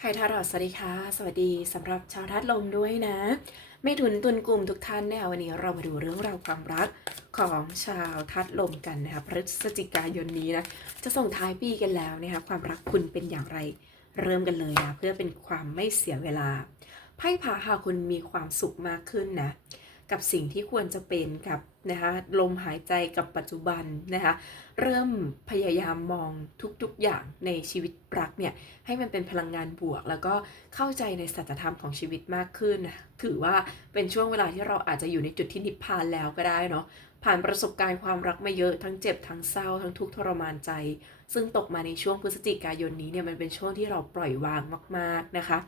ไฮทารอดสวัสดีค่ะ สวัสดีสำหรับชาวทัดลมด้วยนะ ไม่ถุนตุนกลุ่มทุกท่านเนี่ยวันนี้เรามาดูเรื่องราวความรักของชาวทัดลมกันนะคะพฤศจิกายนนี้นะจะส่งท้ายปีกันแล้วนะคะความรักคุณเป็นอย่างไรเริ่มกันเลยนะเพื่อเป็นความไม่เสียเวลาไพ่พาหาคุณมีความสุขมากขึ้นนะกับสิ่งที่ควรจะเป็นกับ นะคะลมหายใจกับปัจจุบันนะคะเริ่มพยายามมองทุกๆอย่างในชีวิตรักเนี่ยให้มันเป็นพลังงานบวก แล้วก็เข้าใจในสัจธรรมของชีวิตมากขึ้นนะถือว่าเป็นช่วงเวลาที่เราอาจจะอยู่ในจุดที่นิพพานแล้วก็ได้เนาะผ่านประสบการณ์ความรักมาเยอะทั้งเจ็บทั้งเศร้าทั้งทุกข์ทรมานใจ ซึ่งตกมาในช่วงพฤศจิกายนนี้เนี่ยมันเป็นช่วงที่เราปล่อยวางมาก ๆนะคะ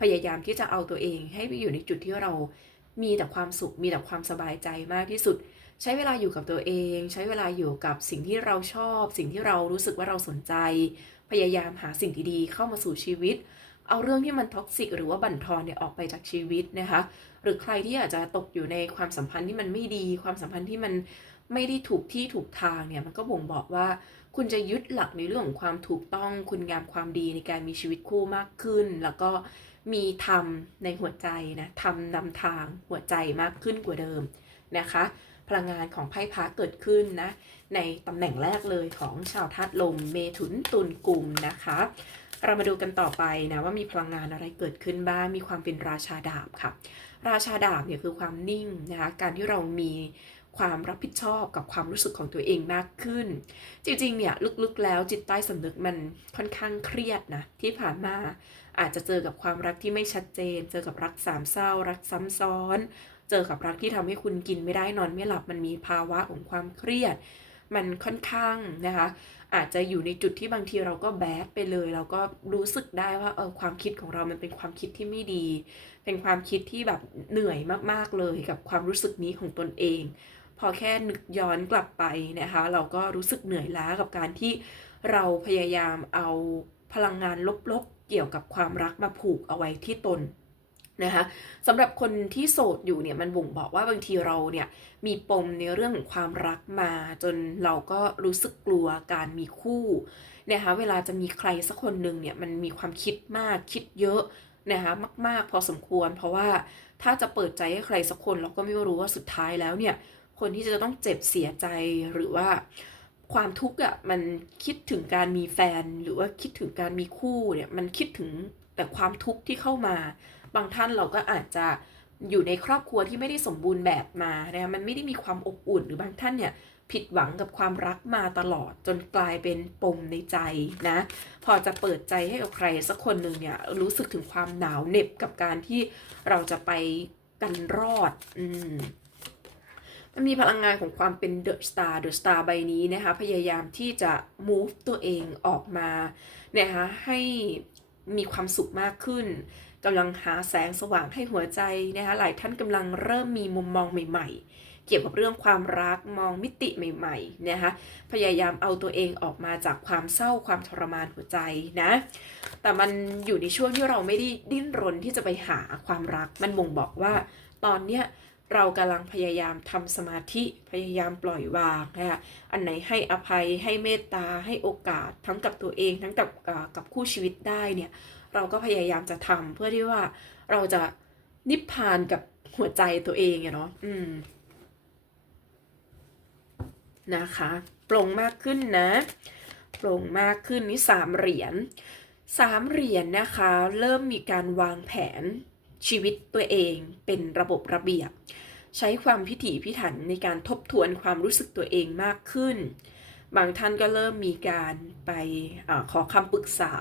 พยายามที่จะเอาตัวเองให้ไปอยู่ในจุดที่เรา มีแต่ความสุขมีแต่ความสบายใจมากที่สุด ใช้เวลาอยู่กับตัวเอง ใช้เวลาอยู่กับสิ่งที่เราชอบ สิ่งที่เรารู้สึกว่าเราสนใจ พยายามหาสิ่งดีๆเข้ามาสู่ชีวิต เอาเรื่องที่มันท็อกซิกหรือว่าบั่นทอนเนี่ยออกไปจากชีวิตนะคะหรือใครที่อาจจะตกอยู่ในความสัมพันธ์ที่มันไม่ดี ความสัมพันธ์ที่มันไม่ได้ถูกที่ถูกทางเนี่ยมันก็บ่งบอกว่าคุณจะยึดหลักในเรื่องของความถูกต้องคุณงามความดีในการมีชีวิตคู่มากขึ้น แล้วก็ มีธรรมในหัวใจนะธรรมนำทางหัวใจมากขึ้นกว่าเดิมนะคะ พลังงานของไพ่พระเกิดขึ้นนะในตำแหน่งแรกเลยของชาวธาตุลม เมถุนตุลกลุ่มนะคะเรามาดูกันต่อไปนะว่ามีพลังงานอะไรเกิดขึ้นบ้าง มีความเป็นราชาดาบค่ะ ราชาดาบเนี่ยคือความนิ่งนะคะ การที่เรามี ความรับผิดชอบกับความรู้สึกของตัวเองมากขึ้น จริงๆเนี่ยลึกๆแล้วจิตใต้สำนึกมันค่อนข้างเครียดนะที่ผ่านมาอาจจะเจอกับความรักที่ไม่ชัดเจน เจอกับรักสามเศร้า รักซ้ำซ้อน เจอกับรักที่ทำให้คุณกินไม่ได้นอนไม่หลับมันมีภาวะของความเครียด มันค่อนข้างนะคะอาจจะอยู่ในจุดที่บางทีเราก็แบดไปเลย เราก็รู้สึกได้ว่าเออความคิดของเรามันเป็นความคิดที่ไม่ดี เป็นความคิดที่แบบเหนื่อยมากๆเลยกับความรู้สึกนี้ของตนเอง พอแค่นึกย้อนกลับไปนะคะ เราก็รู้สึกเหนื่อยล้ากับการที่เราพยายามเอาพลังงานลบๆ เกี่ยวกับความรักมาผูกเอาไว้ที่ตนนะคะสำหรับคนที่โสดอยู่เนี่ยมันบ่งบอกว่าบางทีเราเนี่ยมีปมในเรื่องของความรักมา จนเราก็รู้สึกกลัวการมีคู่นะคะเวลาจะมีใครสักคนหนึ่งเนี่ยมันมีความคิดมากคิดเยอะนะคะมาก ๆ พอสมควร เพราะว่าถ้าจะเปิดใจให้ใครสักคนเราก็ไม่รู้ว่าสุดท้ายแล้วเนี่ย คนที่จะต้องเจ็บเสียใจหรือว่าความทุกข์อะมันคิดถึงการมีแฟนหรือว่าคิดถึงการมีคู่เนี่ยมันคิดถึงแต่ความทุกข์ที่เข้ามา บางท่านเราก็อาจจะอยู่ในครอบครัวที่ไม่ได้สมบูรณ์แบบมานะคะมันไม่ได้มีความอบอุ่นหรือบางท่านเนี่ยผิดหวังกับความรักมาตลอดจนกลายเป็นปมในใจนะ พอจะเปิดใจให้กับใครสักคนหนึ่งเนี่ยรู้สึกถึงความหนาวเหน็บกับการที่เราจะไปกันรอด อืม มันมีพลังงานของความเป็นเดอะสตาร์เดอะสตาร์ใบนี้นะคะ พยายามที่จะ move ตัวเองออกมานะคะให้มีความสุขมากขึ้นกำลังหาแสงสว่างให้หัวใจนะคะ หลายท่านกำลังเริ่มมีมุมมองใหม่ ๆ เกี่ยวกับเรื่องความรักมองมิติใหม่ๆนะคะ พยายามเอาตัวเองออกมาจากความเศร้าความทรมานหัวใจนะ แต่มันอยู่ในช่วงที่เราไม่ได้ดิ้นรนที่จะไปหาความรัก มันบ่งบอกว่าตอนเนี้ย เรากำลังพยายามทำสมาธิพยายามปล่อยวางนะคะอันไหนให้อภัยให้เมตตาให้โอกาสทั้งกับตัวเองทั้งกับกับคู่ชีวิตได้เนี่ยเราก็พยายามจะทำเพื่อที่ว่าเราจะนิพพานกับหัวใจตัวเองเนาะอืมนะคะโปร่งมากขึ้นนะโปร่งมากขึ้นนี่สามเหรียญสามเหรียญนะคะ เริ่มมีการวางแผน ชีวิตตัวเองเป็นระบบระเบียบ ใช้ความพิถีพิถันในการทบทวนความรู้สึกตัวเองมากขึ้น บางท่านก็เริ่มมีการไปอขอคำปรึกษา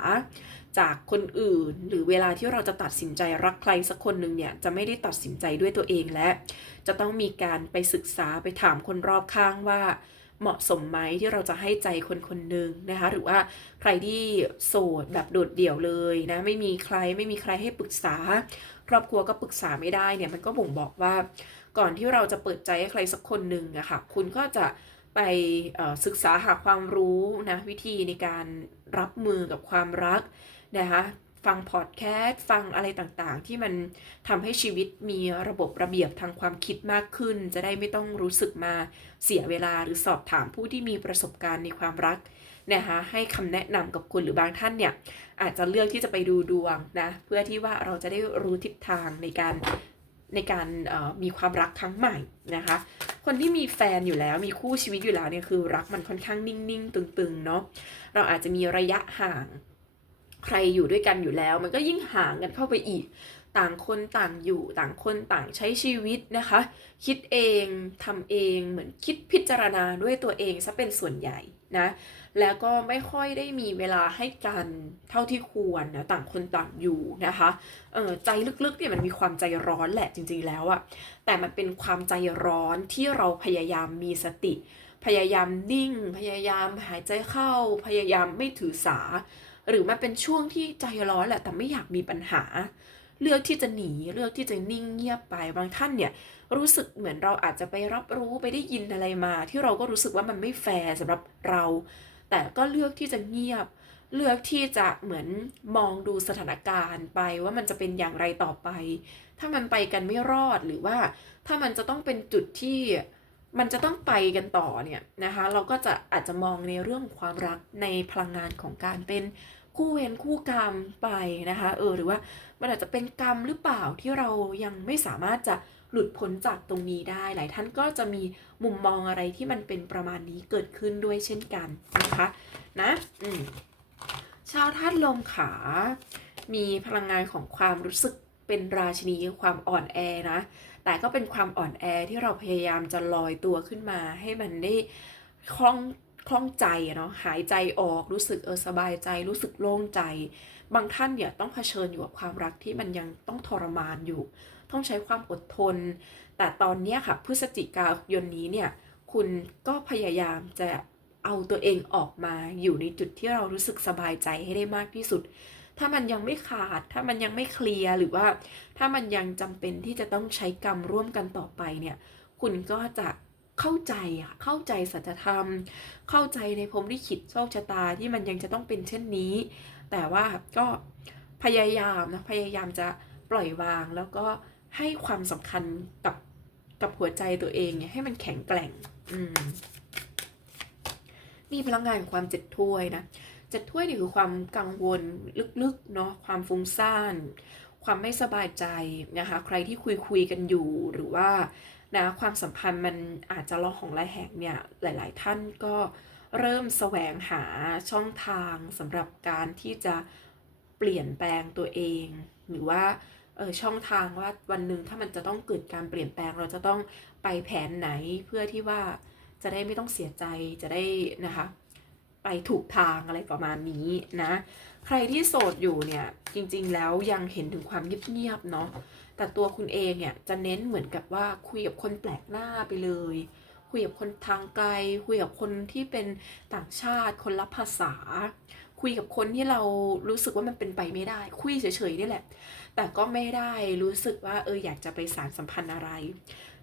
จากคนอื่น หรือเวลาที่เราจะตัดสินใจรักใครสักคนหนึ่งเนี่ยจะไม่ได้ตัดสินใจด้วยตัวเองและจะต้องมีการไปศึกษาไปถามคนรอบข้างว่าเหมาะสมไหมที่เราจะให้ใจคนคนหนึ่งนะคะหรือว่าใครที่โสดแบบโดดเดี่ยวเลยนะไม่มีใครไม่มีใครให้ปรึกษา ครอบครัวก็ปรึกษาไม่ได้เนี่ยมันก็บ่งบอกว่าก่อนที่เราจะเปิดใจให้ใครสักคนหนึ่งอะค่ะคุณก็จะไปศึกษาหาความรู้นะวิธีในการรับมือกับความรักนะคะฟังพอดแคสต์ฟังอะไรต่างๆ ที่มันทำให้ชีวิตมีระบบระเบียบทางความคิดมากขึ้น จะได้ไม่ต้องรู้สึกมาเสียเวลาหรือสอบถามผู้ที่มีประสบการณ์ในความรัก นะคะให้คำแนะนำกับคุณหรือบางท่านเนี่ยอาจจะเลือกที่จะไปดูดวงนะเพื่อที่ว่าเราจะได้รู้ทิศทางในการในการมีความรักครั้งใหม่นะคะ คนที่มีแฟนอยู่แล้วมีคู่ชีวิตอยู่แล้วเนี่ยคือรักมันค่อนข้างนิ่งๆ ตึงๆเนาะเราอาจจะมีระยะห่างใครอยู่ด้วยกันอยู่แล้ว มันก็ยิ่งห่างกันเข้าไปอีก ต่างคนต่างอยู่ต่างคนต่างใช้ชีวิตนะคะ คิดเองทำเองเหมือนคิดพิจารณาด้วยตัวเองซะเป็นส่วนใหญ่ นะแล้วก็ไม่ค่อยได้มีเวลาให้กันเท่าที่ควรนะต่างคนต่างอยู่นะคะเออใจลึกๆเนี่ยมันมีความใจร้อนแหละจริงๆแล้วอะแต่มันเป็นความใจร้อนที่เราพยายามมีสติ พยายามนิ่ง พยายามหายใจเข้า พยายามไม่ถือสา หรือมันเป็นช่วงที่ใจร้อนแหละแต่ไม่อยากมีปัญหา เลือกที่จะหนีเลือกที่จะนิ่งเงียบไปบางท่านเนี่ยรู้สึกเหมือนเราอาจจะไปรับรู้ไปได้ยินอะไรมา ที่เราก็รู้สึกว่ามันไม่แฟร์สำหรับเรา แต่ก็เลือกที่จะเงียบ เลือกที่จะเหมือนมองดูสถานการณ์ไปว่ามันจะเป็นอย่างไรต่อไป ถ้ามันไปกันไม่รอดหรือว่า ถ้ามันจะต้องเป็นจุดที่มันจะต้องไปกันต่อเนี่ยนะคะ เราก็จะอาจจะมองในเรื่องความรักในพลังงานของการเป็น คู่เวรคู่กรรมไปนะคะ เออหรือว่ามันอาจจะเป็นกรรมหรือเปล่าที่เรายังไม่สามารถจะหลุดพ้นจากตรงนี้ได้ หลายท่านก็จะมีมุมมองอะไรที่มันเป็นประมาณนี้เกิดขึ้นด้วยเช่นกันนะคะนะอืมชาวธาตุลมขา มีพลังงานของความรู้สึกเป็นราชินีความอ่อนแอนะ แต่ก็เป็นความอ่อนแอที่เราพยายามจะลอยตัวขึ้นมาให้มันได้คล่อง คล่องใจอะเนาะหายใจออกรู้สึกเออสบายใจ รู้สึกโล่งใจ บางท่านเนี่ยต้องเผชิญอยู่กับความรักที่มันยังต้องทรมานอยู่ ต้องใช้ความอดทน แต่ตอนนี้ค่ะพฤศจิกายนนี้เนี่ยคุณก็พยายามจะเอาตัวเองออกมาอยู่ในจุดที่เรารู้สึกสบายใจให้ได้มากที่สุด ถ้ามันยังไม่ขาด ถ้ามันยังไม่เคลียร์ หรือว่า ถ้ามันยังจำเป็นที่จะต้องใช้กรรมร่วมกันต่อไปเนี่ย คุณก็จะ เข้าใจอะเข้าใจสัจธรรม เข้าใจในพรมลิขิตโชคชะตาที่มันยังจะต้องเป็นเช่นนี้ แต่ว่าก็พยายามนะพยายามจะปล่อยวางแล้วก็ให้ความสำคัญกับกับหัวใจตัวเองเนี่ยให้มันแข็งแกร่ง อืมมีพลังงานของความเจ็ดถ้วยนะเจ็ดถ้วยนี่คือความกังวลลึกๆเนาะความฟุ้งซ่าน ความไม่สบายใจนะคะ ใครที่คุยคุยๆกันอยู่หรือว่า นะความสัมพันธ์มันอาจจะระหองระแหงเนี่ยหลาย ๆ ท่านก็เริ่มแสวงหาช่องทางสำหรับการที่จะเปลี่ยนแปลงตัวเอง หรือว่าเออช่องทางว่าวันหนึ่งถ้ามันจะต้องเกิดการเปลี่ยนแปลงเราจะต้องไปแผนไหนเพื่อที่ว่าจะได้ไม่ต้องเสียใจจะได้นะคะ ไปถูกทางอะไรประมาณนี้นะ ใครที่โสดอยู่เนี่ย จริง ๆ แล้วยังเห็นถึงความเงียบๆเนาะแต่ตัวคุณเองเนี่ยจะเน้นเหมือนกับว่าคุยกับคนแปลกหน้าไปเลย คุยกับคนทางไกล คุยกับคนที่เป็นต่างชาติ คนรับภาษา คุยกับคนที่เรารู้สึกว่ามันเป็นไปไม่ได้ คุยเฉยๆนี่แหละ แต่ก็ไม่ได้รู้สึกว่าเอออยากจะไปสารสัมพันธ์อะไร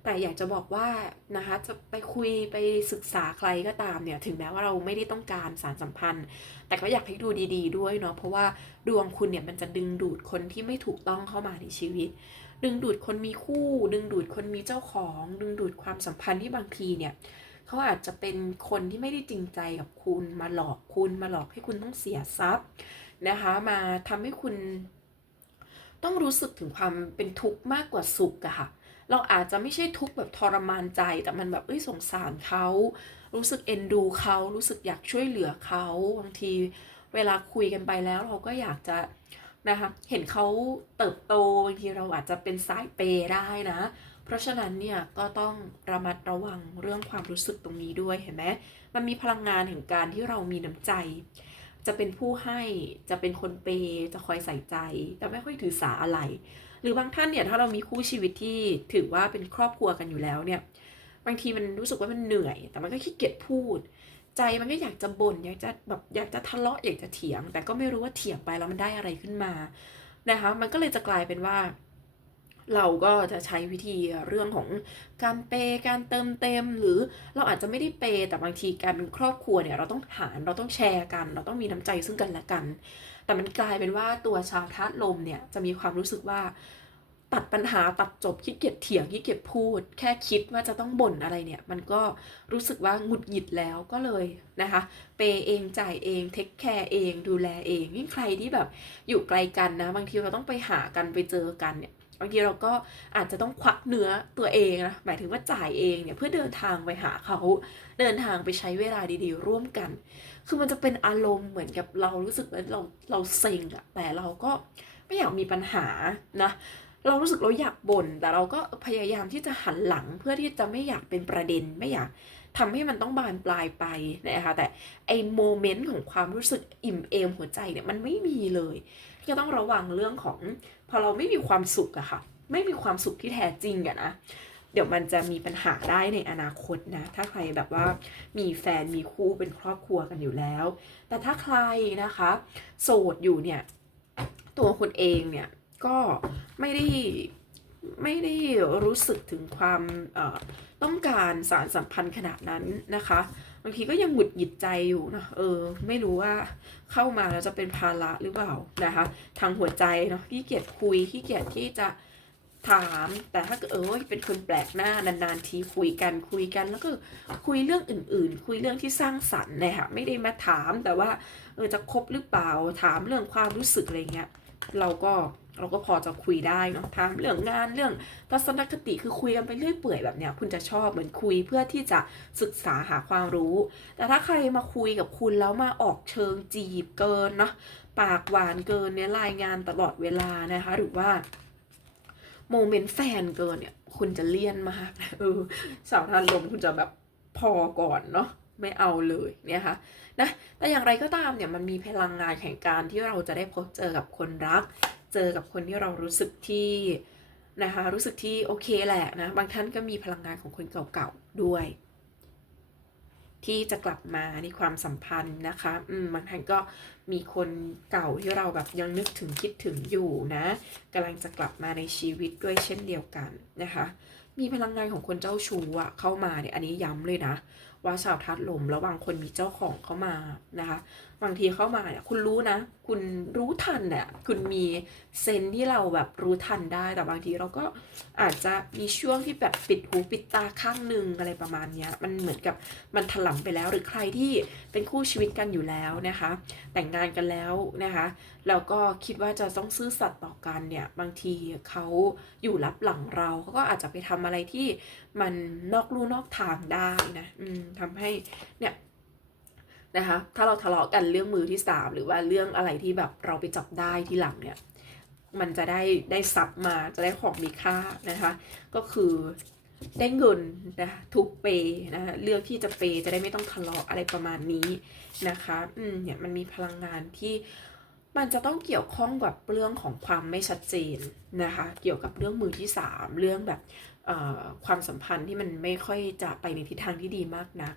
แต่อยากจะบอกว่านะคะจะไปคุยไปศึกษาใครก็ตามเนี่ยถึงแม้ว่าเราไม่ได้ต้องการสารสัมพันธ์ แต่ก็อยากให้ดูดีๆ ด้วยเนาะเพราะว่าดวงคุณเนี่ยมันจะดึงดูดคนที่ไม่ถูกต้องเข้ามาในชีวิต ดึงดูดคนมีคู่ ดึงดูดคนมีเจ้าของ ดึงดูดความสัมพันธ์ที่บางทีเนี่ยเขาอาจจะเป็นคนที่ไม่ได้จริงใจกับคุณมาหลอกคุณมาหลอกให้คุณต้องเสียทรัพย์นะคะ มาทำให้คุณ ต้องรู้สึกถึงความเป็นทุกข์มากกว่าสุขอะค่ะ เราอาจจะไม่ใช่ทุกข์แบบทรมานใจแต่มันแบบเอ้ยสงสารเขารู้สึกเอ็นดูเขารู้สึกอยากช่วยเหลือเขาบางทีเวลาคุยกันไปแล้วเราก็อยากจะนะคะเห็นเขาเติบโตบางทีเราอาจจะเป็นสายเปย์ได้นะ เพราะฉะนั้นเนี่ยก็ต้องระมัดระวังเรื่องความรู้สึกตรงนี้ด้วยเห็นไหมมันมีพลังงานแห่งการที่เรามีน้ำใจ จะเป็นผู้ให้จะเป็นคนเปย์จะคอยใส่ใจ แต่ไม่ค่อยถือสาอะไร หรือบางท่านเนี่ยถ้าเรามีคู่ชีวิตที่ถือว่าเป็นครอบครัวกันอยู่แล้วเนี่ยบางทีมันรู้สึกว่ามันเหนื่อย แต่มันก็ขี้เกียจพูด ใจมันก็อยากจะบน่นอยากจะแบบอยากจะทะเลาะอยากจะเถียง แต่ก็ไม่รู้ว่าเถียงไปแล้วมันได้อะไรขึ้นมานะคะมันก็เลยจะกลายเป็นว่า เราก็จะใช้วิธีเรื่องของการเปย์การเติมเต็ม หรือเราอาจจะไม่ได้เปย์แต่บางทีการเป็นครอบครัวเนี่ยเราต้องหารเราต้องแชร์กัน เราต้องมีน้ำใจซึ่งกันและกัน แต่มันกลายเป็นว่าตัวชาวธาตุลมเนี่ยจะมีความรู้สึกว่าตัดปัญหาตัดจบขี้เกียจเถียงขี้เกียจพูด แค่คิดว่าจะต้องบ่นอะไรเนี่ย มันก็รู้สึกว่าหงุดหงิดแล้วก็เลยนะคะ เปย์เองจ่ายเองเทคแคร์เองดูแลเองยิ่งใครที่แบบอยู่ไกลกันนะ บางทีเราต้องไปหากันไปเจอกันเนี่ย บางทีเราก็อาจจะต้องควักเนื้อตัวเองนะหมายถึงว่าจ่ายเองเนี่ยเพื่อเดินทางไปหาเขาเดินทางไปใช้เวลาดีๆ ร่วมกัน คือมันจะเป็นอารมณ์เหมือนกับเรารู้สึกว่าเราเราเซ็งอะแต่เราก็ไม่อยากมีปัญหานะเรารู้สึกเราอยากบ่นแต่เราก็พยายามที่จะหันหลังเพื่อที่จะไม่อยากเป็นประเด็นไม่อยากทำให้มันต้องบานปลายไปนะคะแต่ไอโมเมนต์ของความรู้สึกอิ่มเอมหัวใจเนี่ยมันไม่มีเลย ก็ต้องระวังเรื่องของ พอเราไม่มีความสุขอะค่ะ ไม่มีความสุขที่แท้จริงอะนะเดี๋ยวมันจะมีปัญหาได้ในอนาคตนะ ถ้าใครแบบว่ามีแฟนมีคู่เป็นครอบครัวกันอยู่แล้ว แต่ถ้าใครนะคะ โสดอยู่เนี่ย ตัวคุณเองเนี่ยก็ไม่ได้ไม่ได้รู้สึกถึงความต้องการสารสัมพันธ์ขนาดนั้นนะคะ บางทีก็ยังหงุดหงิดใจอยู่นะเออ ไม่รู้ว่าเข้ามาแล้วจะเป็นภาระหรือเปล่านะคะ ทางหัวใจเนาะขี้เกียจคุยขี้เกียจที่จะถามแต่ถ้าเกิดเออเป็นคนแปลกหน้านานๆทีคุยกันคุยกันแล้วก็คุยเรื่องอื่นๆ คุยเรื่องที่สร้างสรรค์นี่ยค่ะไม่ได้มาถามแต่ว่าเออจะคบหรือเปล่าถามเรื่องความรู้สึกอะไรเงี้ยเราก็ เราก็พอจะคุยได้เนาะถามเรื่องงานเรื่องทัศนคติคือคุยกันไปเรื่อยเปื่อยแบบเนี้ยคุณจะชอบเหมือนคุยเพื่อที่จะศึกษาหาความรู้ แต่ถ้าใครมาคุยกับคุณแล้วมาออกเชิงจีบเกินเนาะปากหวานเกินเนี่ยรายงานตลอดเวลานะคะหรือว่าโมเมนต์แฟนเกินเนี่ยคุณจะเลี่ยนมากเออสาวทานลมคุณจะแบบพอก่อนเนาะไม่เอาเลยเนี่ยค่ะนะแต่อย่างไรก็ตามเนี่ยมันมีพลังงานแห่งการที่เราจะได้พบเจอกับคนรัก เจอกับคนที่เรารู้สึกที่นะคะรู้สึกที่โอเคแหละนะบางท่านก็มีพลังงานของคนเก่าๆด้วย ที่จะกลับมาในความสัมพันธ์นะคะอืมบางท่านก็มีคนเก่าที่เราแบบยังนึกถึงคิดถึงอยู่นะกำลังจะกลับมาในชีวิตด้วยเช่นเดียวกันนะคะมีพลังงานของคนเจ้าชู้อะเข้ามาเนี่ยอันนี้ย้ำเลยนะ ว่าชาวทัดลมแล้วบางคนมีเจ้าของเข้ามานะคะ บางทีเข้ามาเนี่ยคุณรู้นะ คุณรู้ทันเนี่ยคุณมีเซนที่เราแบบรู้ทันได้ แต่บางทีเราก็อาจจะมีช่วงที่แบบปิดหูปิดตาข้างหนึ่งอะไรประมาณเนี้ย มันเหมือนกับมันถลำไปแล้ว หรือใครที่เป็นคู่ชีวิตกันอยู่แล้วนะคะ แต่งงานกันแล้วนะคะแล้วก็คิดว่าจะต้องซื่อสัตย์ต่อกันเนี่ย บางทีเขาอยู่รับหลังเราเขาก็อาจจะไปทำอะไรที่มันนอกลู่นอกทางได้นะอืมทำให้เนี่ย นะคะถ้าเราทะเลาะกันเรื่องมือที่สามหรือว่าเรื่องอะไรที่แบบเราไปจับได้ที่หลังเนี่ยมันจะได้ได้ซับมาจะได้ของมีค่านะคะ ก็คือได้เงินนะคะถูกเปย์นะคะเลือกที่จะเปย์จะได้ไม่ต้องทะเลาะอะไรประมาณนี้นะคะอืมเนี่ยมันมีพลังงานที่มันจะต้องเกี่ยวข้องกับเรื่องของความไม่ชัดเจนนะคะ เกี่ยวกับเรื่องมือที่สามเรื่องแบบความสัมพันธ์ที่มันไม่ค่อยจะไปในทิศทางที่ดีมากนัก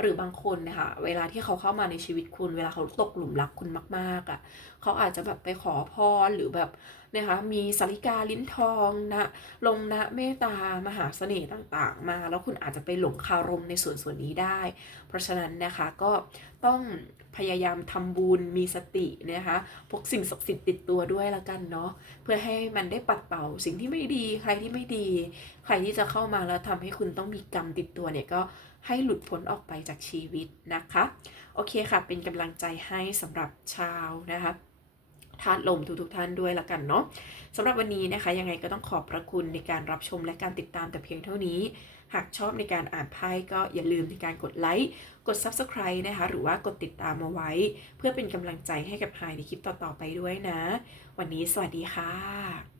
หรือบางคนนะคะเวลาที่เขาเข้ามาในชีวิตคุณ เวลาเขาตกหลุมรักคุณมาก ๆอะ่ะเขาอาจจะแบบไปขอพรหรือแบบ นะคะมีสาริกาลิ้นทองนะลงนะเมตตามหาเสน่ห์ต่างๆ มา แล้วคุณอาจจะไปหลงคารมในส่วนส่วนนี้ได้ เพราะฉะนั้นนะคะก็ต้องพยายามทำบุญมีสตินะคะพกสิ่งศักดิ์สิทธิ์ติดตัวด้วยละกันเนาะเพื่อให้มันได้ปัดเป่าสิ่งที่ไม่ดี ใครที่ไม่ดี ใครที่จะเข้ามาแล้วทำให้คุณต้องมีกรรมติดตัวเนี่ยก็ให้หลุดพ้นออกไปจากชีวิตนะคะ โอเคค่ะ เป็นกำลังใจให้สำหรับชาวนะคะ ธาตุลมทุกๆทท่านด้วยละกันเนาะสำหรับวันนี้นะคะยังไงก็ต้องขอบพระคุณในการรับชมและการติดตามแต่เพียงเท่านี้ หากชอบในการอ่านไพ่ก็อย่าลืมในการกดไลค์กด Subscribe นะคะ หรือว่ากดติดตามมาไว้ เพื่อเป็นกำลังใจให้กับไฮในคลิปต่อๆไปด้วยนะ วันนี้สวัสดีค่ะ